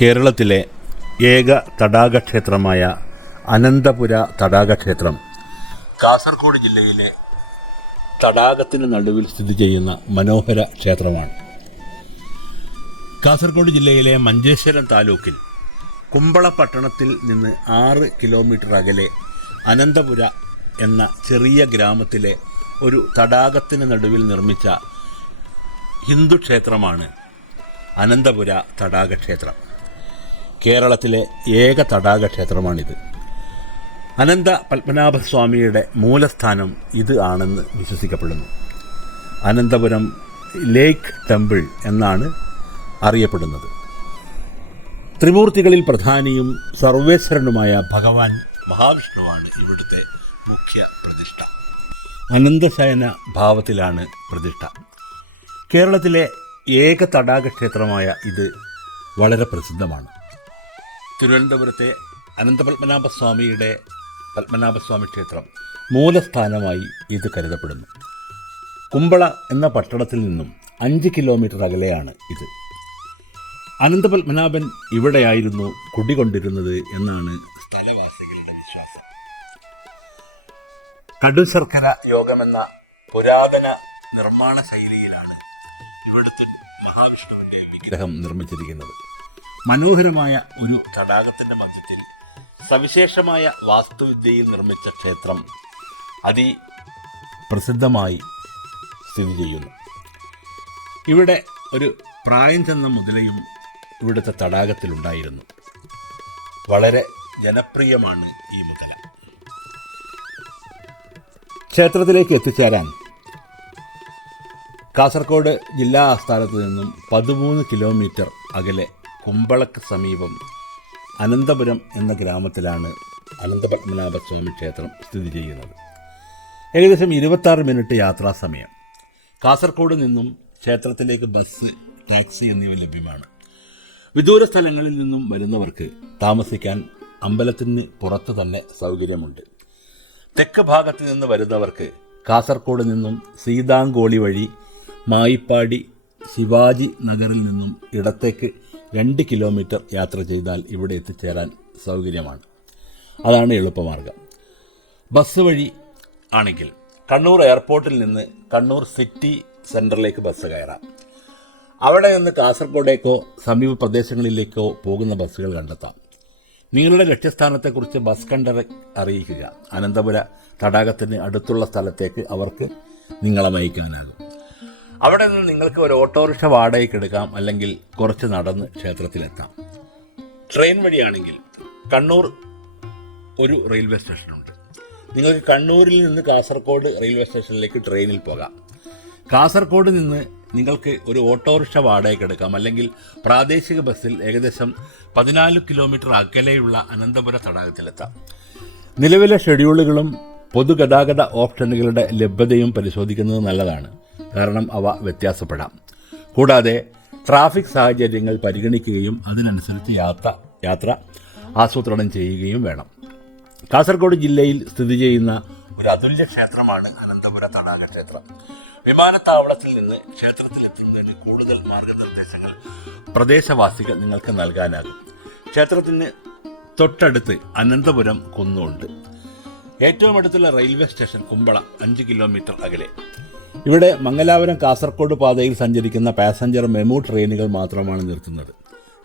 കേരളത്തിലെ ഏക തടാകക്ഷേത്രമായ അനന്തപുര തടാകക്ഷേത്രം കാസർഗോഡ് ജില്ലയിലെ തടാകത്തിന് നടുവിൽ സ്ഥിതി ചെയ്യുന്ന മനോഹര ക്ഷേത്രമാണ്. കാസർഗോഡ് ജില്ലയിലെ മഞ്ചേശ്വരം താലൂക്കിൽ കുമ്പള പട്ടണത്തിൽ നിന്ന് 6 കിലോമീറ്റർ അകലെ അനന്തപുര എന്ന ചെറിയ ഗ്രാമത്തിലെ ഒരു തടാകത്തിന് നടുവിൽ നിർമ്മിച്ച ഹിന്ദു ക്ഷേത്രമാണ് അനന്തപുര തടാകക്ഷേത്രം. കേരളത്തിലെ ഏക തടാകക്ഷേത്രമാണിത്. അനന്ത പത്മനാഭസ്വാമിയുടെ മൂലസ്ഥാനം ഇത് ആണെന്ന് വിശ്വസിക്കപ്പെടുന്നു. അനന്തപുരം ലേക്ക് ടെമ്പിൾ എന്നാണ് അറിയപ്പെടുന്നത്. ത്രിമൂർത്തികളിൽ പ്രധാനിയും സർവേശ്വരനുമായ ഭഗവാൻ മഹാവിഷ്ണുവാണ് ഇവിടുത്തെ മുഖ്യ പ്രതിഷ്ഠ. അനന്തശയന ഭാവത്തിലാണ് പ്രതിഷ്ഠ. കേരളത്തിലെ ഏക തടാകക്ഷേത്രമായ ഇത് വളരെ പ്രസിദ്ധമാണ്. തിരുവനന്തപുരത്തെ അനന്തപത്മനാഭസ്വാമിയുടെ പത്മനാഭസ്വാമി ക്ഷേത്രം മൂലസ്ഥാനമായി ഇത് കരുതപ്പെടുന്നു. കുമ്പള എന്ന പട്ടണത്തിൽ നിന്നും 5 കിലോമീറ്റർ അകലെയാണ് ഇത്. അനന്തപത്മനാഭൻ ഇവിടെയായിരുന്നു കുടികൊണ്ടിരുന്നത് എന്നാണ് സ്ഥലവാസികളുടെ വിശ്വാസം. കടുശർക്കര യോഗമെന്ന പുരാതന നിർമ്മാണ ശൈലിയിലാണ് ഇവിടുത്തെ മഹാവിഷ്ണുവിന്റെ വിഗ്രഹം നിർമ്മിച്ചിരിക്കുന്നത്. മനോഹരമായ ഒരു തടാകത്തിന്റെ മധ്യത്തിൽ സവിശേഷമായ വാസ്തുവിദ്യയിൽ നിർമ്മിച്ച ക്ഷേത്രം അതിപ്രസിദ്ധമായി സ്ഥിതി ചെയ്യുന്നു. ഇവിടെ ഒരു പ്രായം ചെന്ന മുതലയും ഇവിടുത്തെ തടാകത്തിലുണ്ടായിരുന്നു. വളരെ ജനപ്രിയമാണ് ഈ മുതല. ക്ഷേത്രത്തിലേക്ക് എത്തിച്ചേരാൻ കാസർഗോഡ് ജില്ലാ ആസ്ഥാനത്ത് നിന്നും 13 കിലോമീറ്റർ അകലെ കുമ്പളക്ക് സമീപം അനന്തപുരം എന്ന ഗ്രാമത്തിലാണ് അനന്തപത്മനാഭസ്വാമി ക്ഷേത്രം സ്ഥിതി ചെയ്യുന്നത്. ഏകദേശം 26 മിനിറ്റ് യാത്രാസമയം. കാസർഗോഡ് നിന്നും ക്ഷേത്രത്തിലേക്ക് ബസ്, ടാക്സി എന്നിവ ലഭ്യമാണ്. വിദൂര സ്ഥലങ്ങളിൽ നിന്നും വരുന്നവർക്ക് താമസിക്കാൻ അമ്പലത്തിന് പുറത്ത് തന്നെ സൗകര്യമുണ്ട്. തെക്ക് ഭാഗത്ത് നിന്ന് വരുന്നവർക്ക് കാസർഗോഡ് നിന്നും സീതാങ്കോളി വഴി മായിപ്പാടി ശിവാജി നഗറിൽ നിന്നും ഇടത്തേക്ക് 2 കിലോമീറ്റർ യാത്ര ചെയ്താൽ ഇവിടെ എത്തിച്ചേരാൻ സൗകര്യമാണ്. അതാണ് എളുപ്പമാർഗം. ബസ് വഴി ആണെങ്കിൽ കണ്ണൂർ എയർപോർട്ടിൽ നിന്ന് കണ്ണൂർ സിറ്റി സെൻറ്ററിലേക്ക് ബസ് കയറാം. അവിടെ നിന്ന് കാസർഗോഡേക്കോ സമീപ പ്രദേശങ്ങളിലേക്കോ പോകുന്ന ബസ്സുകൾ കണ്ടെത്താം. നിങ്ങളുടെ ലക്ഷ്യസ്ഥാനത്തെക്കുറിച്ച് ബസ് കണ്ടറെ അറിയിക്കുക. അനന്തപുര തടാകത്തിന് അടുത്തുള്ള സ്ഥലത്തേക്ക് അവർക്ക് നിങ്ങളെ നയിക്കാനാകും. അവിടെ നിന്ന് നിങ്ങൾക്ക് ഒരു ഓട്ടോറിക്ഷ വാടകയ്ക്ക് എടുക്കാം, അല്ലെങ്കിൽ കുറച്ച് നടന്ന് ക്ഷേത്രത്തിലെത്താം. ട്രെയിൻ വഴിയാണെങ്കിൽ കണ്ണൂർ ഒരു റെയിൽവേ സ്റ്റേഷനുണ്ട്. നിങ്ങൾക്ക് കണ്ണൂരിൽ നിന്ന് കാസർഗോഡ് റെയിൽവേ സ്റ്റേഷനിലേക്ക് ട്രെയിനിൽ പോകാം. കാസർഗോഡ് നിന്ന് നിങ്ങൾക്ക് ഒരു ഓട്ടോറിക്ഷ വാടകയ്ക്ക് എടുക്കാം, അല്ലെങ്കിൽ പ്രാദേശിക ബസ്സിൽ ഏകദേശം 14 കിലോമീറ്റർ അകലെയുള്ള അനന്തപുര തടാകത്തിലെത്താം. നിലവിലെ ഷെഡ്യൂളുകളും പൊതുഗതാഗത ഓപ്ഷനുകളുടെ ലഭ്യതയും പരിശോധിക്കുന്നത് നല്ലതാണ്. കാരണം അവ വ്യത്യാസപ്പെടാം. കൂടാതെ ട്രാഫിക് സാഹചര്യങ്ങൾ പരിഗണിക്കുകയും അതിനനുസരിച്ച് യാത്ര ആസൂത്രണം ചെയ്യുകയും വേണം. കാസർഗോഡ് ജില്ലയിൽ സ്ഥിതി ചെയ്യുന്ന ഒരു അതുല്യ ക്ഷേത്രമാണ് അനന്തപുര തടാക ക്ഷേത്രം. വിമാനത്താവളത്തിൽ നിന്ന് ക്ഷേത്രത്തിലെത്തുന്നതിന് കൂടുതൽ മാർഗനിർദ്ദേശങ്ങൾ പ്രദേശവാസികൾ നിങ്ങൾക്ക് നൽകാനാകും. ക്ഷേത്രത്തിന് തൊട്ടടുത്ത് അനന്തപുരം കുന്നുണ്ട്. ഏറ്റവും അടുത്തുള്ള റെയിൽവേ സ്റ്റേഷൻ കുമ്പള 5 കിലോമീറ്റർ അകലെ. ഇവിടെ മംഗലാപുരം കാസർഗോഡ് പാതയിൽ സഞ്ചരിക്കുന്ന പാസഞ്ചർ മെമു ട്രെയിനുകൾ മാത്രമാണ് നിർത്തുന്നത്.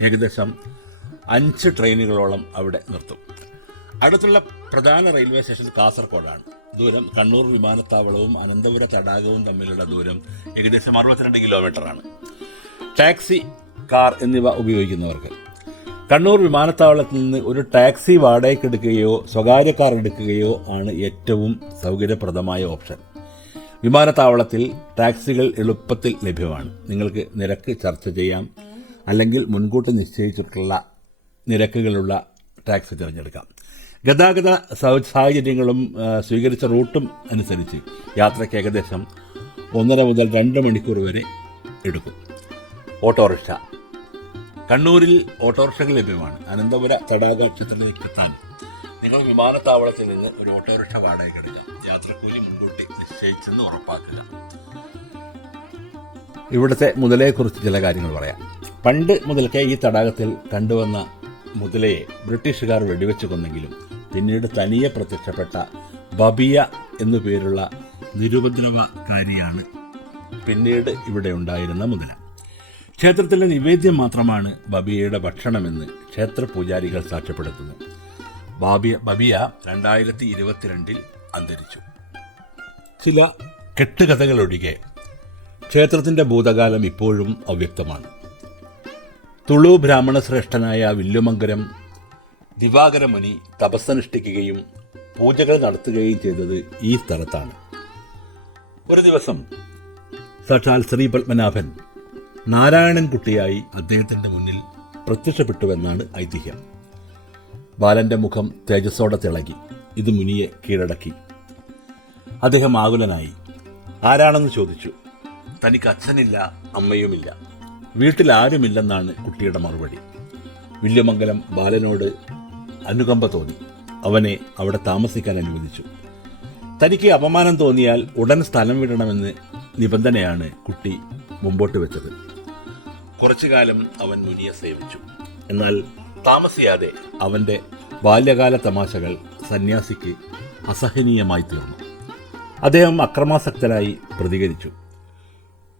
ഏകദേശം 5 ട്രെയിനുകളോളം അവിടെ നിർത്തും. അടുത്തുള്ള പ്രധാന റെയിൽവേ സ്റ്റേഷൻ കാസർഗോഡാണ്. ദൂരം കണ്ണൂർ വിമാനത്താവളവും അനന്തപുര തടാകവും തമ്മിലുള്ള ദൂരം ഏകദേശം 62 കിലോമീറ്ററാണ്. ടാക്സി, കാർ എന്നിവ ഉപയോഗിക്കുന്നവർക്ക് കണ്ണൂർ വിമാനത്താവളത്തിൽ നിന്ന് ഒരു ടാക്സി വാടകയ്ക്ക് എടുക്കുകയോ സ്വകാര്യ കാർ എടുക്കുകയോ ആണ് ഏറ്റവും സൗകര്യപ്രദമായ ഓപ്ഷൻ. വിമാനത്താവളത്തിൽ ടാക്സികൾ എളുപ്പത്തിൽ ലഭ്യമാണ്. നിങ്ങൾക്ക് നിരക്ക് ചർച്ച ചെയ്യാം, അല്ലെങ്കിൽ മുൻകൂട്ടി നിശ്ചയിച്ചിട്ടുള്ള നിരക്കുകളുള്ള ടാക്സി തിരഞ്ഞെടുക്കാം. ഗതാഗത സാഹചര്യങ്ങളും സ്വീകരിച്ച റൂട്ടും അനുസരിച്ച് യാത്രയ്ക്ക് ഏകദേശം 1.5 മുതൽ 2 മണിക്കൂർ വരെ എടുക്കും. ഓട്ടോറിക്ഷ. കണ്ണൂരിൽ ഓട്ടോറിക്ഷകൾ ലഭ്യമാണ്. അനന്തപുര തടാക ക്ഷേത്രത്തിലേക്ക് എത്താൻ നിങ്ങൾ വിമാനത്താവളത്തിൽ നിന്ന് ഒരു ഓട്ടോറിക്ഷ വാടകയ്ക്ക് എടുക്കാം. യാത്രക്കൂലി മുൻകൂട്ടി നിശ്ചയിച്ചെന്ന് ഉറപ്പാക്കുക. ഇവിടുത്തെ മുതലയെക്കുറിച്ച് ചില കാര്യങ്ങൾ പറയാം. പണ്ട് മുതൽക്കേ ഈ തടാകത്തിൽ കണ്ടുവന്ന മുതലയെ ബ്രിട്ടീഷുകാർ വെടിവെച്ച് കൊന്നെങ്കിലും പിന്നീട് തനിയെ പ്രത്യക്ഷപ്പെട്ട ബബിയ എന്നു പേരുള്ള നിരുപദ്രവകാരിയാണ് പിന്നീട് ഇവിടെ ഉണ്ടായിരുന്ന മുതല. ക്ഷേത്രത്തിലെ നിവേദ്യം മാത്രമാണ് ബബിയയുടെ ഭക്ഷണമെന്ന് ക്ഷേത്ര പൂജാരികൾ സാക്ഷ്യപ്പെടുത്തുന്നു. ബബിയ 2022 അന്തരിച്ചു. ചില കെട്ടുകഥകളൊഴികെ ക്ഷേത്രത്തിൻ്റെ ഭൂതകാലം ഇപ്പോഴും അവ്യക്തമാണ്. തുളു ബ്രാഹ്മണ ശ്രേഷ്ഠനായ വില്ലുമംഗലം ദിവാകരമുനി തപസ്സനുഷ്ഠിക്കുകയും പൂജകൾ നടത്തുകയും ചെയ്തത് ഈ സ്ഥലത്താണ്. ഒരു ദിവസം സാക്ഷാൽ ശ്രീ പത്മനാഭൻ നാരായണൻകുട്ടിയായി അദ്ദേഹത്തിൻ്റെ മുന്നിൽ പ്രത്യക്ഷപ്പെട്ടുവെന്നാണ് ഐതിഹ്യം. ബാലന്റെ മുഖം തേജസ്സോടെ തിളങ്ങി. ഇത് മുനിയെ കീഴടക്കി. അദ്ദേഹം ആകുലനായി. ആരാണെന്ന് ചോദിച്ചു. തനിക്ക് അച്ഛനില്ല, അമ്മയുമില്ല, വീട്ടിൽ ആരുമില്ലെന്നാണ് കുട്ടിയുടെ മറുപടി. വില്ലുമംഗലം ബാലനോട് അനുകമ്പ തോന്നി. അവനെ അവിടെ താമസിക്കാൻ അനുവദിച്ചു. തനിക്ക് അപമാനം തോന്നിയാൽ ഉടൻ സ്ഥലം വിടണമെന്ന് നിബന്ധനയാണ് കുട്ടി മുമ്പോട്ട് വെച്ചത്. കുറച്ചുകാലം അവൻ മുനിയെ സേവിച്ചു. എന്നാൽ താമസിയാതെ അവൻ്റെ ബാല്യകാല തമാശകൾ സന്യാസിക്ക് അസഹനീയമായി തീർന്നു. അദ്ദേഹം അക്രമാസക്തനായി പ്രതികരിച്ചു.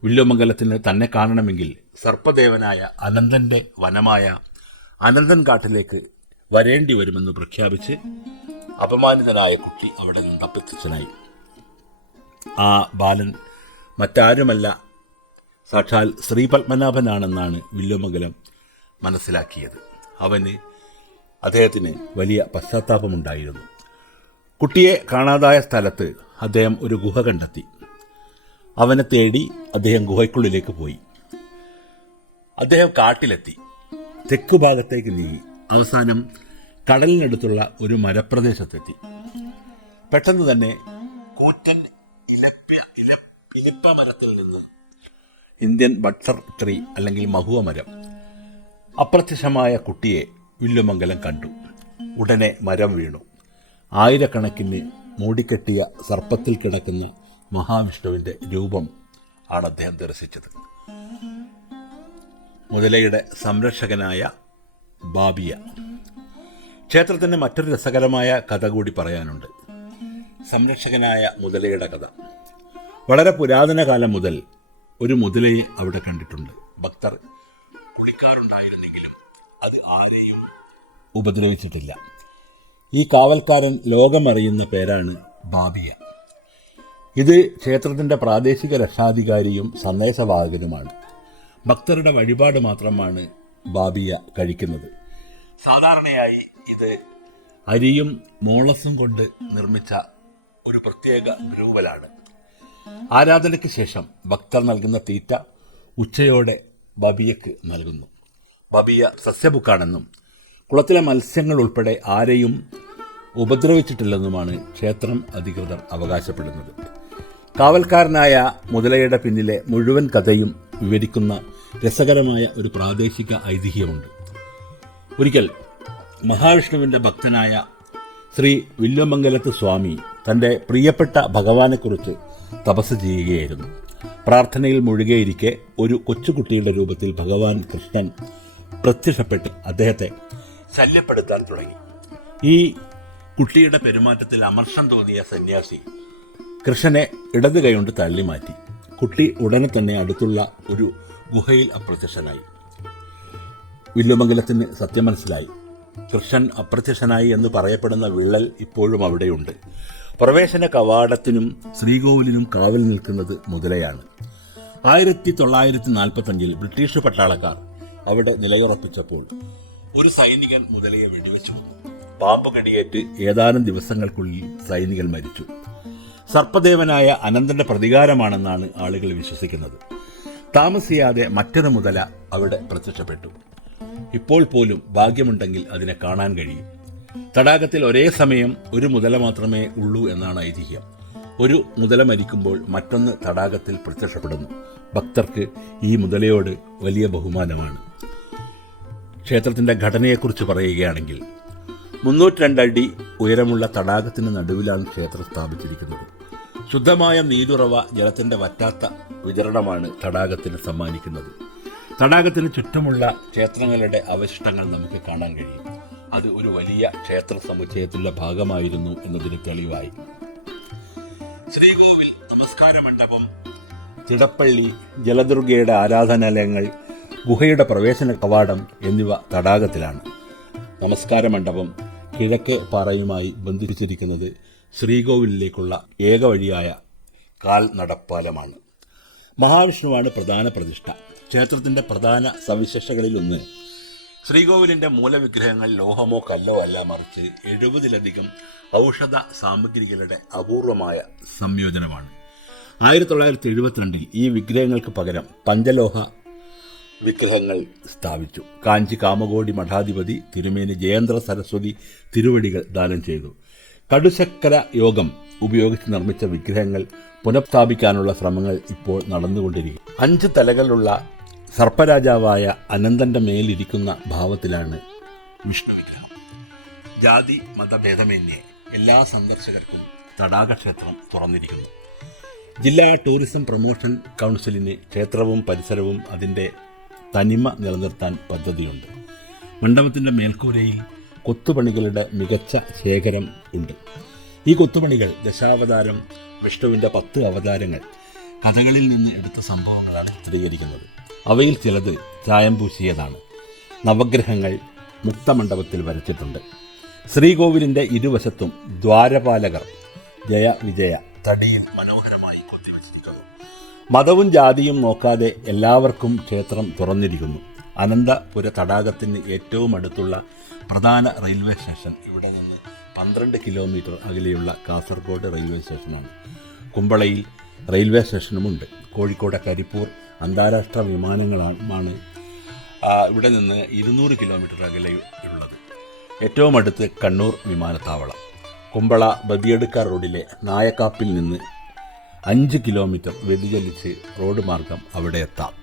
വില്ലുമംഗലത്തിന് തന്നെ കാണണമെങ്കിൽ സർപ്പദേവനായ അനന്തൻ്റെ വനമായ അനന്തൻ കാട്ടിലേക്ക് വരേണ്ടി വരുമെന്ന് പ്രഖ്യാപിച്ച് അപമാനിതനായ കുട്ടി അവിടെ നിന്ന് തപ്പിത്തച്ഛനായി. ആ ബാലൻ മറ്റാരുമല്ല, സാക്ഷാൽ ശ്രീ പത്മനാഭനാണെന്നാണ് വില്ലുമംഗലം മനസ്സിലാക്കിയത്. അദ്ദേഹത്തിന് വലിയ പശ്ചാത്താപമുണ്ടായിരുന്നു. കുട്ടിയെ കാണാതായ സ്ഥലത്ത് അദ്ദേഹം ഒരു ഗുഹ കണ്ടെത്തി. അവനെ തേടി അദ്ദേഹം ഗുഹയ്ക്കുള്ളിലേക്ക് പോയി. അദ്ദേഹം കാട്ടിലെത്തി. തെക്കുഭാഗത്തേക്ക് നീങ്ങി. അവസാനം കടലിനടുത്തുള്ള ഒരു മരപ്രദേശത്തെത്തി. പെട്ടെന്ന് തന്നെ കൂറ്റൻ ഇലിപ്പ മരത്തിൽ നിന്ന് ഇന്ത്യൻ ബട്ടർ ട്രീ അല്ലെങ്കിൽ മഹുവ മരം അപ്രത്യക്ഷമായ കുട്ടിയെ വില്ലുമംഗലം കണ്ടു. ഉടനെ മരം വീണു. ആയിരക്കണക്കിന് മൂടിക്കെട്ടിയ സർപ്പത്തിൽ കിടക്കുന്ന മഹാവിഷ്ണുവിൻ്റെ രൂപം ആണ് അദ്ദേഹം ദർശിച്ചത്. മുതലയുടെ സംരക്ഷകനായ ബാബിയ. ക്ഷേത്രത്തിന് മറ്റൊരു രസകരമായ കഥ കൂടി പറയാനുണ്ട്. സംരക്ഷകനായ മുതലയുടെ കഥ. വളരെ പുരാതന കാലം മുതൽ ഒരു മുതലയെ അവിടെ കണ്ടിട്ടുണ്ട്. ഭക്തർ കുളിക്കാറുണ്ടായിരുന്നെങ്കിലും അത് ആരെയും ഉപദ്രവിച്ചിട്ടില്ല. ഈ കാവൽക്കാരൻ ലോകമറിയുന്ന പേരാണ് ബാബിയ. ഇത് ക്ഷേത്രത്തിൻ്റെ പ്രാദേശിക രക്ഷാധികാരിയും സന്ദേശവാഹകനുമാണ്. ഭക്തരുടെ വഴിപാട് മാത്രമാണ് ബാബിയ കഴിക്കുന്നത്. സാധാരണയായി ഇത് അരിയും മോളസും കൊണ്ട് നിർമ്മിച്ച ഒരു പ്രത്യേക രൂപലാണ്. ആരാധനയ്ക്ക് ശേഷം ഭക്തർ നൽകുന്ന തീറ്റ ഉച്ചയോടെ ബബിയക്ക് നൽകുന്നു. ബബിയ സസ്യഭുക്കാണെന്നും കുളത്തിലെ മത്സ്യങ്ങൾ ഉൾപ്പെടെ ആരെയും ഉപദ്രവിച്ചിട്ടില്ലെന്നുമാണ് ക്ഷേത്രം അധികൃതർ അവകാശപ്പെടുന്നത്. കാവൽക്കാരനായ മുതലയുടെ പിന്നിലെ മുഴുവൻ കഥയും വിവരിക്കുന്ന രസകരമായ ഒരു പ്രാദേശിക ഐതിഹ്യമുണ്ട്. ഒരിക്കൽ മഹാവിഷ്ണുവിൻ്റെ ഭക്തനായ ശ്രീ വില്ലുമംഗലത്ത് സ്വാമി തൻ്റെ പ്രിയപ്പെട്ട ഭഗവാനെക്കുറിച്ച് തപസ് ചെയ്യുകയായിരുന്നു. പ്രാർത്ഥനയിൽ മുഴുകിയിരിക്കെ ഒരു കൊച്ചുകുട്ടിയുടെ രൂപത്തിൽ ഭഗവാൻ കൃഷ്ണൻ പ്രത്യക്ഷപ്പെട്ട് അദ്ദേഹത്തെ ശല്യപ്പെടുത്താൻ തുടങ്ങി. ഈ കുട്ടിയുടെ പെരുമാറ്റത്തിൽ അമർഷം തോന്നിയ സന്യാസി കൃഷ്ണനെ ഇടത് കൈകൊണ്ട് തള്ളിമാറ്റി. കുട്ടി ഉടനെ തന്നെ അടുത്തുള്ള ഒരു ഗുഹയിൽ അപ്രത്യക്ഷനായി. വില്ലുമംഗലത്തിന് സത്യം മനസ്സിലായി. കൃഷ്ണൻ അപ്രത്യക്ഷനായി എന്ന് പറയപ്പെടുന്ന വിള്ളൽ ഇപ്പോഴും അവിടെയുണ്ട്. പ്രവേശന കവാടത്തിനും ശ്രീകോവിലിനും കാവൽ നിൽക്കുന്നത് മുതലയാണ്. 1945 ബ്രിട്ടീഷ് പട്ടാളക്കാർ അവിടെ നിലയുറപ്പിച്ചപ്പോൾ ഒരു സൈനികൻ മുതലയെ വെടിവെച്ചു. പാമ്പ് കടിയേറ്റ് ഏതാനും ദിവസങ്ങൾക്കുള്ളിൽ സൈനികൻ മരിച്ചു. സർപ്പദേവനായ അനന്തന്റെ പ്രതികാരമാണെന്നാണ് ആളുകൾ വിശ്വസിക്കുന്നത്. താമസിയാതെ മറ്റൊരു മുതല അവിടെ പ്രത്യക്ഷപ്പെട്ടു. ഇപ്പോൾ പോലും ഭാഗ്യമുണ്ടെങ്കിൽ അതിനെ കാണാൻ കഴിയും. തടാകത്തിൽ ഒരേ സമയം ഒരു മുതല മാത്രമേ ഉള്ളൂ എന്നാണ് ഐതിഹ്യം. ഒരു മുതല മരിക്കുമ്പോൾ മറ്റൊന്ന് തടാകത്തിൽ പ്രത്യക്ഷപ്പെടുന്നു. ഭക്തർക്ക് ഈ മുതലയോട് വലിയ ബഹുമാനമാണ്. ക്ഷേത്രത്തിൻ്റെ ഘടനയെക്കുറിച്ച് പറയുകയാണെങ്കിൽ 302 അടി ഉയരമുള്ള തടാകത്തിന് നടുവിലാണ് ക്ഷേത്രം സ്ഥാപിച്ചിരിക്കുന്നത്. ശുദ്ധമായ നീരുറവ ജലത്തിൻ്റെ വറ്റാത്ത വിതരണമാണ് തടാകത്തിന് സമ്മാനിക്കുന്നത്. തടാകത്തിന് ചുറ്റുമുള്ള ക്ഷേത്രങ്ങളുടെ അവശിഷ്ടങ്ങൾ നമുക്ക് കാണാൻ കഴിയും. അത് ഒരു വലിയ ക്ഷേത്ര സമുച്ചയത്തിന്റെ ഭാഗമായിരുന്നു എന്നതിന് തെളിവായി. ശ്രീകോവിൽ, നമസ്കാര മണ്ഡപം, തിടപ്പള്ളി, ജലദുർഗയുടെ ആരാധനാലയങ്ങൾ, ഗുഹയുടെ പ്രവേശന കവാടം എന്നിവ തടാകത്തിലാണ്. നമസ്കാര മണ്ഡപം കിഴക്കേ പാറയുമായി ബന്ധിപ്പിച്ചിരിക്കുന്നത് ശ്രീകോവിലിലേക്കുള്ള ഏക വഴിയായ കാൽനടപ്പാലമാണ്. മഹാവിഷ്ണുവാണ് പ്രധാന പ്രതിഷ്ഠ. ക്ഷേത്രത്തിന്റെ പ്രധാന സവിശേഷതകളിലൊന്ന് ശ്രീകോവിലിന്റെ മൂലവിഗ്രഹങ്ങൾ ലോഹമോ കല്ലോ അല്ല, മറിച്ച് 70-ലധികം ഔഷധ സാമഗ്രികളുടെ അപൂർവമായ സംയോജനമാണ്. 1972 ഈ വിഗ്രഹങ്ങൾക്ക് പകരം പഞ്ചലോഹ വിഗ്രഹങ്ങൾ സ്ഥാപിച്ചു. കാഞ്ചി കാമകോടി മഠാധിപതി തിരുമേനി ജയേന്ദ്ര സരസ്വതി തിരുവടികൾ ദാനം ചെയ്തു. കടുശക്കര യോഗം ഉപയോഗിച്ച് നിർമ്മിച്ച വിഗ്രഹങ്ങൾ പുനഃസ്ഥാപിക്കാനുള്ള ശ്രമങ്ങൾ ഇപ്പോൾ നടന്നുകൊണ്ടിരിക്കും. 5 തലകളുള്ള സർപ്പരാജാവായ അനന്തന്റെ മേലിരിക്കുന്ന ഭാവത്തിലാണ് വിഷ്ണു വിഗ്രഹം. ജാതി മതഭേദമന്യേ എല്ലാ സന്ദർശകർക്കും തടാകക്ഷേത്രം തുറന്നിരിക്കുന്നു. ജില്ലാ ടൂറിസം പ്രൊമോഷൻ കൗൺസിലിന് ക്ഷേത്രവും പരിസരവും അതിൻ്റെ തനിമ നിലനിർത്താൻ പദ്ധതിയുണ്ട്. മണ്ഡപത്തിൻ്റെ മേൽക്കൂരയിൽ കൊത്തുപണികളുടെ മികച്ച ശേഖരം ഉണ്ട്. ഈ കൊത്തുപണികൾ ദശാവതാരം, വിഷ്ണുവിൻ്റെ 10 അവതാരങ്ങൾ, കഥകളിൽ നിന്ന് എടുത്ത സംഭവങ്ങളാണ് ചിത്രീകരിക്കുന്നത്. അവയിൽ ചിലത് ചായം പൂശിയതാണ്. നവഗ്രഹങ്ങൾ മുക്തമണ്ഡപത്തിൽ വരച്ചിട്ടുണ്ട്. ശ്രീകോവിലിൻ്റെ ഇരുവശത്തും ദ്വാരപാലകർ ജയ വിജയ തടിയിൽ മനോഹരമായി കൊത്തിവെച്ചിരിക്കുന്നു. മതവും ജാതിയും നോക്കാതെ എല്ലാവർക്കും ക്ഷേത്രം തുറന്നിരിക്കുന്നു. അനന്തപുര തടാകത്തിന് ഏറ്റവും അടുത്തുള്ള പ്രധാന റെയിൽവേ സ്റ്റേഷൻ ഇവിടെ നിന്ന് 12 കിലോമീറ്റർ അകലെയുള്ള കാസർഗോഡ് റെയിൽവേ സ്റ്റേഷനാണ്. കുമ്പളയിൽ റെയിൽവേ സ്റ്റേഷനുമുണ്ട്. കോഴിക്കോട് കരിപ്പൂർ അന്താരാഷ്ട്ര വിമാനങ്ങളാണ് ഇവിടെ നിന്ന് 200 കിലോമീറ്റർ അകലെയുള്ളത്. ഏറ്റവും അടുത്ത് കണ്ണൂർ വിമാനത്താവളം. കുമ്പള ബദിയടുക്ക റോഡിലെ നായക്കാപ്പിൽ നിന്ന് 5 കിലോമീറ്റർ വ്യതിചലിച്ച് റോഡ് മാർഗം അവിടെ എത്താം.